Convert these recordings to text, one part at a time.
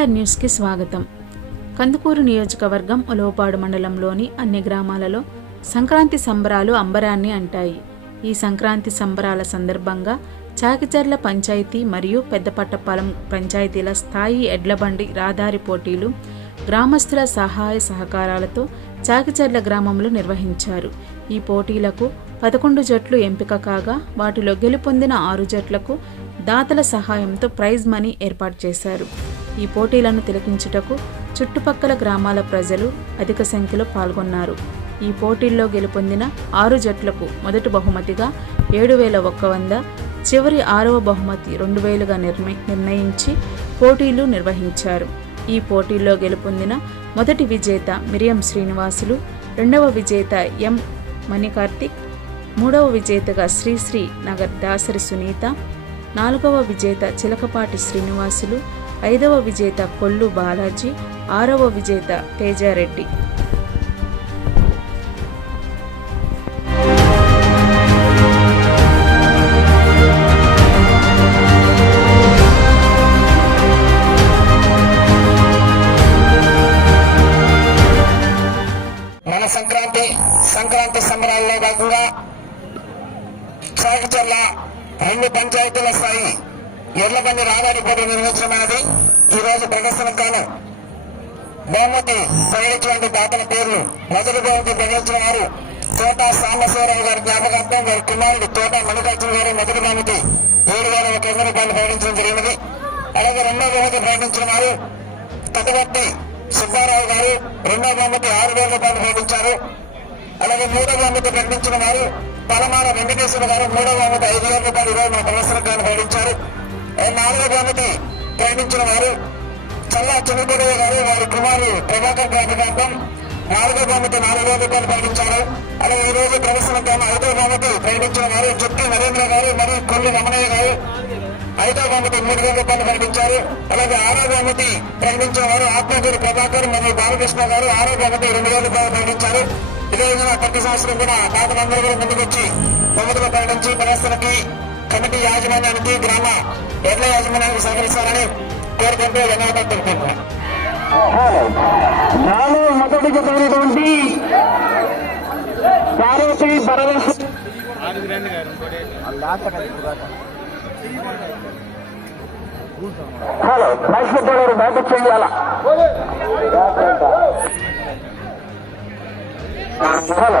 ఎన్టీఆర్ న్యూస్కి స్వాగతం. కందుకూరు నియోజకవర్గం ఉలవపాడు మండలంలోని అన్ని గ్రామాలలో సంక్రాంతి సంబరాలు అంబరాన్ని అంటాయి. ఈ సంక్రాంతి సంబరాల సందర్భంగా చాకిచర్ల పంచాయతీ మరియు పెద్దపట్టపాలెం పంచాయతీల స్థాయి ఎడ్లబండి రాదారి పోటీలు గ్రామస్తుల సహాయ సహకారాలతో చాకిచర్ల గ్రామంలో నిర్వహించారు. ఈ పోటీలకు పదకొండు జట్లు ఎంపిక కాగా వాటిలో గెలుపొందిన ఆరు జట్లకు దాతల సహాయంతో ప్రైజ్ మనీ ఏర్పాటు చేశారు. ఈ పోటీలను తిలకించుటకు చుట్టుపక్కల గ్రామాల ప్రజలు అధిక సంఖ్యలో పాల్గొన్నారు. ఈ పోటీల్లో గెలుపొందిన ఆరు జట్లకు మొదటి బహుమతిగా ఏడు వేల ఒక్క వంద చివరి ఆరవ బహుమతి రెండు వేలుగా నిర్మ నిర్ణయించి పోటీలు నిర్వహించారు. ఈ పోటీల్లో గెలుపొందిన మొదటి విజేత మిరియం శ్రీనివాసులు రెండవ విజేత ఎం మణికార్తిక్ మూడవ విజేతగా శ్రీశ్రీ నగర్ దాసరి సునీత నాలుగవ విజేత చిలకపాటి శ్రీనివాసులు ఐదవ విజేత కొల్లు బాలాజీ ఆరవ విజేత తేజారెడ్డి. మన సంక్రాంతి సంక్రాంతి సంబరాల్లో భాగంగా జిల్లా రెండు పంచాయతీల స్థాయి ఎర్లబండి రావారి పోటీ ఈ రోజు ప్రదర్శన కాలం బహుమతి ప్రకటించినటువంటి దాతల పేర్లు. మొదటి బహుమతి ప్రకటించిన వారు తోట సాంబశివరావు గారి జ్ఞాపకార్థం వారి కుమారుడు తోట మల్లికార్జున గారు మొదటి బహుమతి. ఏడు వేల ఒక వంద రూపాయలు ప్రకటించడం జరిగినది. అలాగే రెండో బహుమతి ప్రకటించిన వారు కటగట్టి సుబ్బారావు గారు రెండో బహుమతి ఆరు వేల రూపాయలు ప్రకటించారు. అలాగే మూడో బహుమతి ప్రకటించిన వారు పలమాల వెంకటేశ్వర గారు మూడో బహుమతి ఐదు వేల రూపాయలు ఇరవై మా ప్రదర్శనకు ప్రకటించారు. నాలుగో బహుమతి ప్రయాణించిన వారు చల్లా చిన్నగొడవ గారు వారి కుమారుడు ప్రభాకర్ జ్ఞాపకార్థం నాలుగో బహుమతి నాలుగు వేల రూపాయలు ప్రకటించారు అలాగే ఈ రోజు ప్రదర్శన గ్రామ ఐదో బహుమతి ప్రకటించిన వారు జుట్టి నరేంద్ర గారు మరియు కొల్లి రమణయ్య గారు ఐదో బహుమతి మూడు వేల రూపాయలు ప్రకటించారు అలాగే ఆరో బహుమతి ప్రకటించిన వారు ఆత్మకూరు ప్రభాకర్ మరియు బాలకృష్ణ గారు ఆరో బహుమతి రెండు వేల రూపాయలు ప్రకటించారు ఇదే విధంగా ప్రతి సంవత్సరం కూడా దాతలందరూ కూడా ముందుకొచ్చి బహుమతులు ప్రకటించి ప్రదర్శనకి కమిటీ యాజమాన్యానికి గ్రామ ఎడ్ల యాజమాన్యానికి సహకరిస్తారని కోరుకుంటూ ధన్యవాదాలు తెలుపుతున్నాను నాలో మొదటి చెప్పినటువంటి పార్వతి భరవేశ్వర హలో మైసూర్ గారు బయటకు చేయాలా హలో.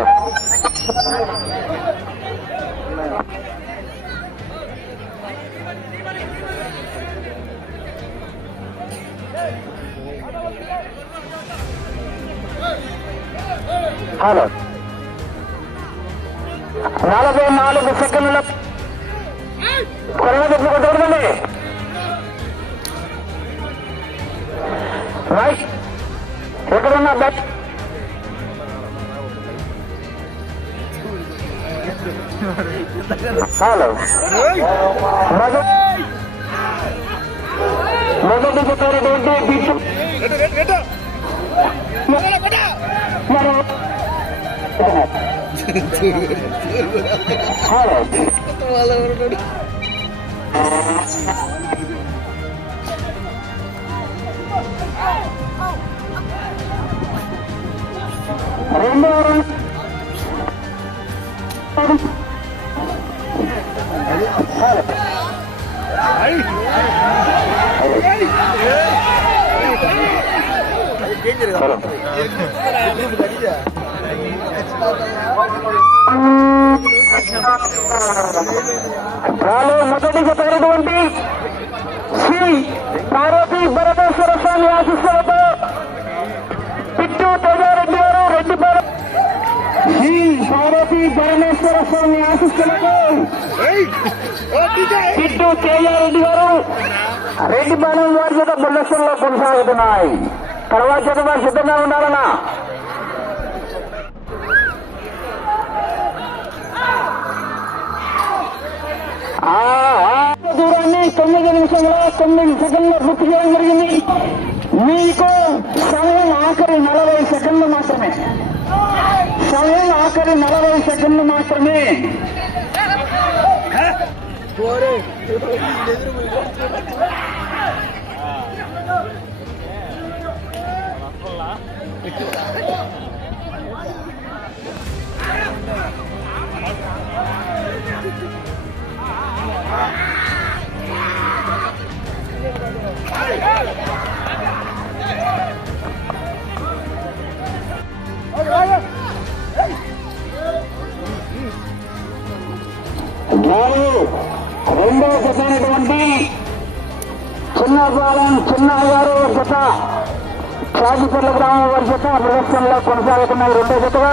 హలో నలభై నాలుగు సెకండ్ల కొరవ చెప్పుకుంటుందండి రైట్ ఎక్కడున్నా బెట్ హలో మొదటి మొదటి హలో రెండో రౌండ్ వాళ్ళు మొదటి చెప్పినటువంటి శ్రీ పార్వతి భరతేశ్వర స్వామి ఆశిస్సులతో పిట్టు తేజారెడ్డి గారు రెడ్డి శ్రీ పార్వతి పరమేశ్వర స్వామి ఆశిస్సులతో పిట్టు తేజారెడ్డి గారు రెడ్డి బాణం వారి చేత బుల్లెస్టన్లో కొనసాగుతున్నాయి. తర్వాత చేత వారు సిద్ధంగా ఉండాలన్నా తొమ్మిది సెకండ్లు పూర్తి చేయడం జరిగింది. మీకు సమయం ఆఖరి నలభై సెకండ్లు మాత్రమే. సమయం ఆఖరి నలభై సెకండ్లు మాత్రమే. చిన్నపాలెం చిన్న గారు జత. చాజిపర్ల గ్రామం వారి జత. ప్రదర్శనలో కొనసాగుతున్నాయి. రెండో జతగా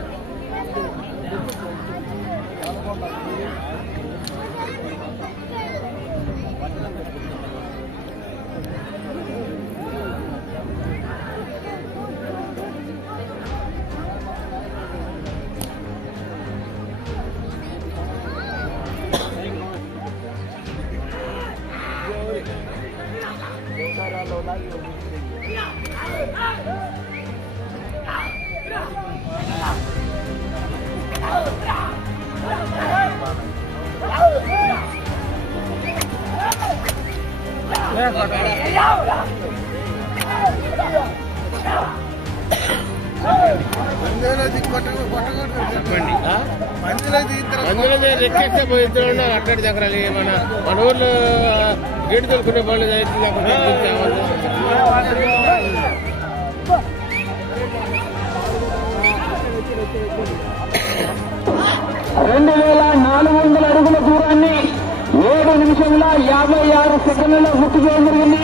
Thank you. రెక్కేస్తే దగ్గర మన మన ఊర్లో గేటు తొలుకునే వాళ్ళు రెండు వేల నాలుగు వందల అడుగుల దూరాన్ని ఏడు నిమిషంలో యాభై ఆరు సెకండ్లలో పూర్తి చేయడం జరిగింది.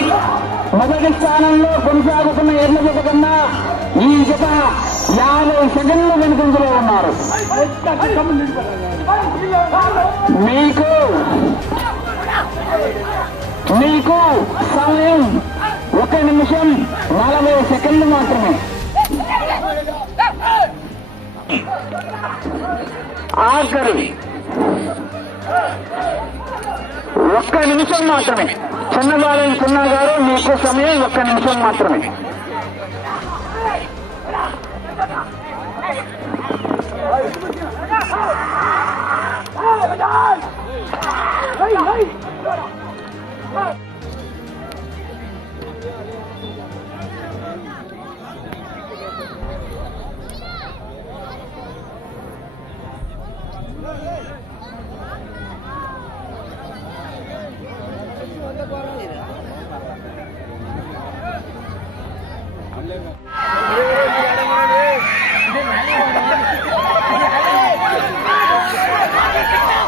మొదటి స్థానంలో కొనసాగుతున్న ఎర్ల జత కన్నా ఈ జత యాభై సెకండ్లు వెనుకంజలో ఉన్నారు. మీకు మీకు సమయం ఒక నిమిషం నలభై సెకండ్లు మాత్రమే. ఆఖరి. ఒక్క నిమిషం మాత్రమే. చిన్నబాలయం చిన్న గారు మీకు సమయం ఒక్క నిమిషం మాత్రమే.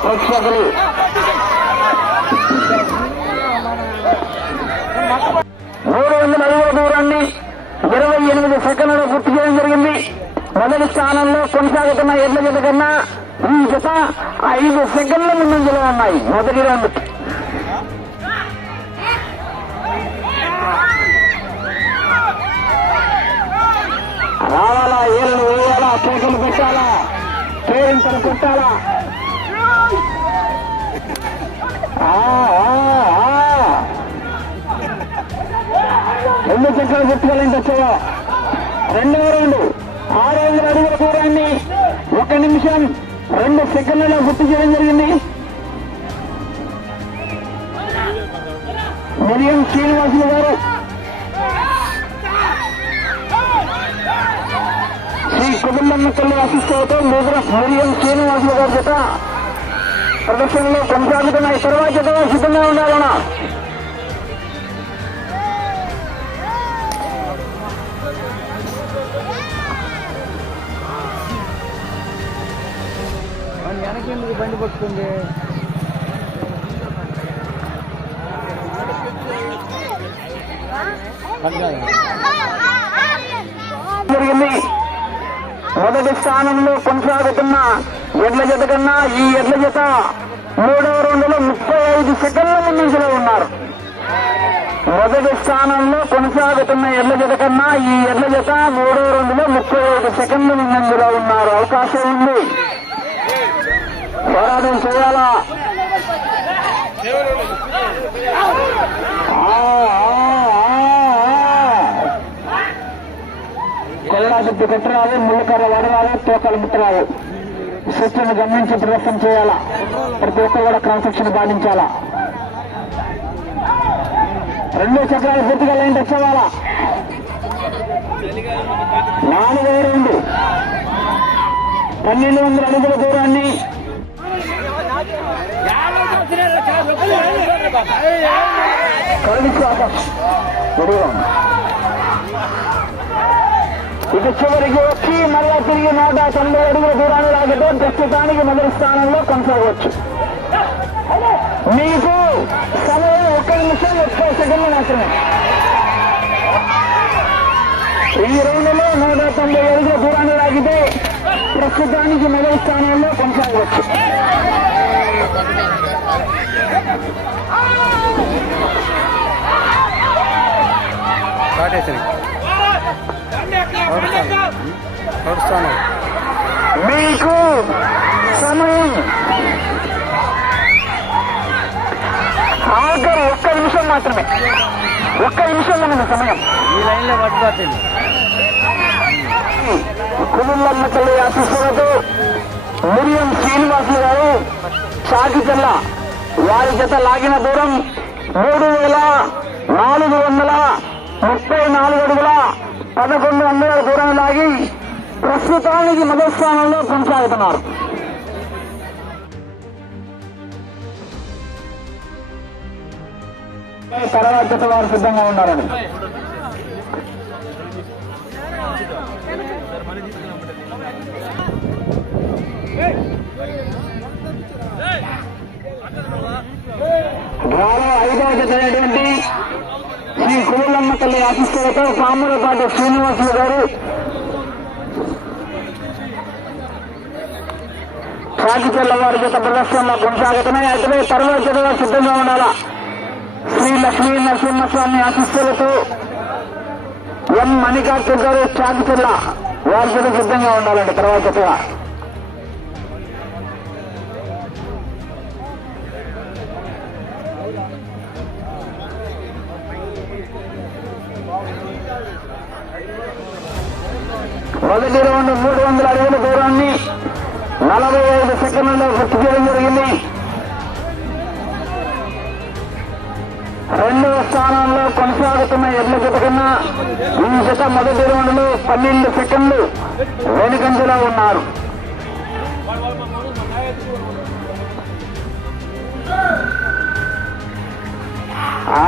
ప్రేక్షకులు మూడు వందల అడుగుల దూరాన్ని ఇరవై ఎనిమిది సెకండ్లలో పూర్తి చేయడం జరిగింది. మొదటి స్థానంలో కొనసాగుతున్న ఎడ్ల జత కన్నా ఈ జత ఐదు సెకండ్ల ముందంజలో ఉన్నాయి. మొదటి రౌండ్ రావాలా? ఏళ్ళు వేయాలా? కేకలు పెట్టాలా? పేరెంట్లు కొట్టాలా? రెండు చక్రాలు పెట్టుకోవాలంటే రెండవ రౌండ్. ఆరు వందల అడుగుల దూరాన్ని ఒక నిమిషం రెండు సెకండ్లలో గుర్తు చేయడం జరిగింది. మరియం శ్రీనివాసులు గారు. శ్రీ కుటుంబం తల్లి అసిస్టేట్ మరియం శ్రీనివాసులు గారి చేత ప్రదర్శనలో కొనసాగుతున్నాయి తర్వాత సిద్ధంగా ఉండాలన్నా పట్టుకుంది. జరిగింది. మొదటి స్థానంలో కొనసాగుతున్న ఎడ్ల జత కన్నా ఈ ఎడ్ల జత మూడవ రెండులో ముప్పై ఐదు సెకండ్ల ముందులో ఉన్నారు. మొదటి స్థానంలో కొనసాగుతున్న ఎడ్ల జత కన్నా ఈ ఎడ్ల జత మూడవ రెండులో ముప్పై ఐదు సెకండ్ల ముందులో ఉన్నారు. అవకాశం ఉంది. పోరాటం చేయాలా? కొల్లాశక్తి పెట్టరాదు ముళ్ళకర్ర వడరాదు తోకలు ముట్టరాదు సిస్టమ్ గమనించి ప్రదర్శన చేయాలా? ప్రతి ఒక్కరు కూడా క్రమశిక్షణ పాటించాలా? రెండు చక్రాలు పూర్తిగా లైన్ టచ్ నాలుగు రెండు. పన్నెండు వందల అడుగుల దూరాన్ని కలిసి ఇక చివరికి వచ్చి మళ్ళా తిరిగి నూట తొంభై అడుగుల దూరాన్ని లాగితే ప్రస్తుతానికి మొదటి స్థానంలో కొనసాగవచ్చు. మీకు సమయం ఒక్క నిమిషం ముప్పై సెకండ్లు మాత్రమే. ఈ రౌండ్లో నూట తొంభై అడుగుల దూరాన్ని లాగితే ప్రస్తుతానికి మొదటి స్థానంలో కొనసాగవచ్చు. మీకు సమయం. ఆఖరి ఒక్క నిమిషం మాత్రమే. ఒక్క నిమిషం మన సమయం. ఈ లైన్లో పట్టుకోవచ్చు కుటుంబన్న తల్లి ఆశిస్తున్నట్టు మురియం శ్రీనివాసులు గారు సాగిచల్ల వారి జత లాగిన దూరం మూడు వేల నాలుగు వందల ముప్పై నాలుగు అడుగుల పదకొండు వందల దూరం లాగి ప్రస్తుతానికి మొదటి స్థానంలో కొనసాగుతున్నారు తర్వాత వారు సిద్ధంగా ఉన్నారని. ఐదు జత ఆశిస్తులతో పాములపాటి శ్రీనివాసులు గారు రాజకీయాల వారి జత ప్రదర్శనలో కొనసాగుతున్నాయి. అయితే తర్వాత సిద్ధంగా ఉండాలా? శ్రీ లక్ష్మీ నరసింహస్వామి ఆశిస్తులతో ఎం మణికార్తిక్ గారు చాకిచెల్ల వారి జత సిద్ధంగా ఉండాలండి. తర్వాత మొదటి రౌండ్ మూడు వందల అడుగుల దూరాన్ని నలభై ఐదు సెకండ్లలో గుర్తు చేయడం జరిగింది. రెండవ స్థానంలో కొనసాగుతున్న ఎడ్ల జత ఈ జత మొదటి రౌండ్లో పన్నెండు సెకండ్లు వెనుకంజలో ఉన్నారు. ఆ,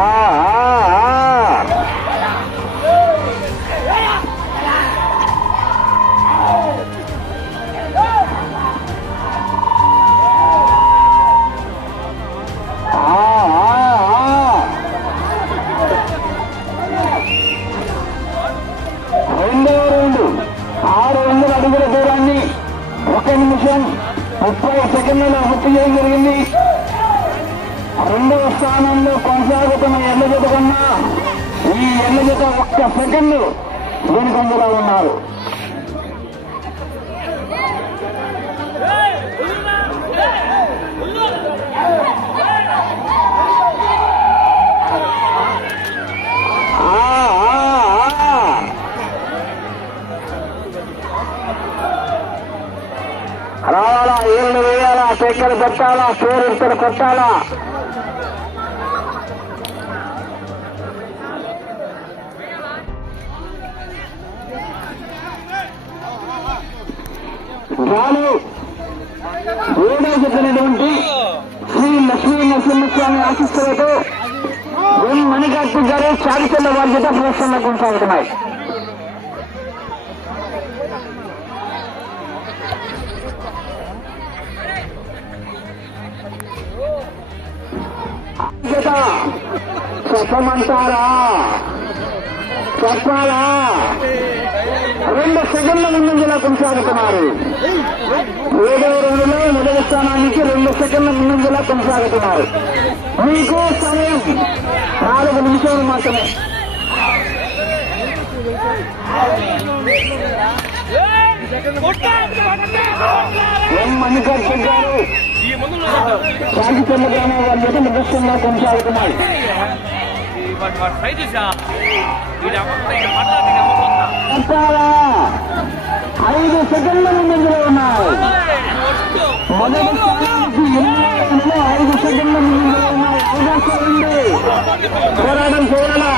ఇక్కడ కొట్టాలా? రాలు ఏదో చెప్పినటువంటి శ్రీ లక్ష్మీ నరసింహస్వామి ఆశిస్తులతో ఎం మణికార్తిక్ గారు చారిచల్ల వారి జత ప్రదర్శనలో కొనసాగుతున్నాయి. చెప్పమంటారా? చెప్పాలా? రెండు సెకండ్ల ముందంజలా కొనసాగుతున్నారు. ఏడవ రోజులో మొదటి స్థానానికి రెండు సెకండ్ల ముందంజలా కొనసాగుతున్నారు. మీకు సమయం నాలుగు నిమిషాలు మాత్రమే. ఎం మణికర్షక్ గారు? శాంతిచంద్ర గ్రామం వారి యొక్క నిదర్శనంగా కొనసాగుతున్నాయి ఇక్కడ ఐదు సెకండ్ల ముందంజలో ఉన్నారు మొదటి స్థానానికి ఎనిమిది ఐదు సెకండ్ల ముందంజలో ఉన్నాయి అవకాశం ఉంది పోరాటం చేయాలా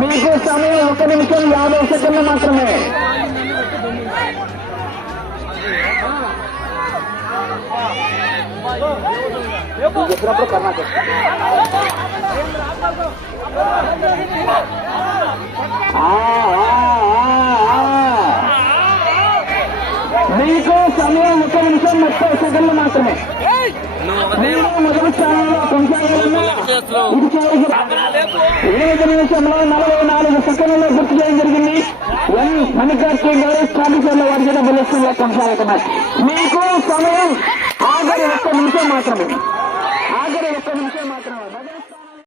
మీకు సమయం ఒక నిమిషం యాభై సెకండ్లు మాత్రమే. చెప్పినప్పుడు కర్ణాటక. మీకు సమయం ఒక నిమిషం ముప్పై సెకండ్లు మాత్రమే. మీరు ఎనిమిది నిమిషంలో నలభై నాలుగు సెకండ్లలో గుర్తు చేయడం జరిగింది ఎన్ మణికార్తీ గారు కాంపిటీషన్లో వారి చేత బలస్థంగా కొనసాగుతున్నారు మీకు సమయం ఆఖరి ఒక్క నిమిషం మాత్రమే.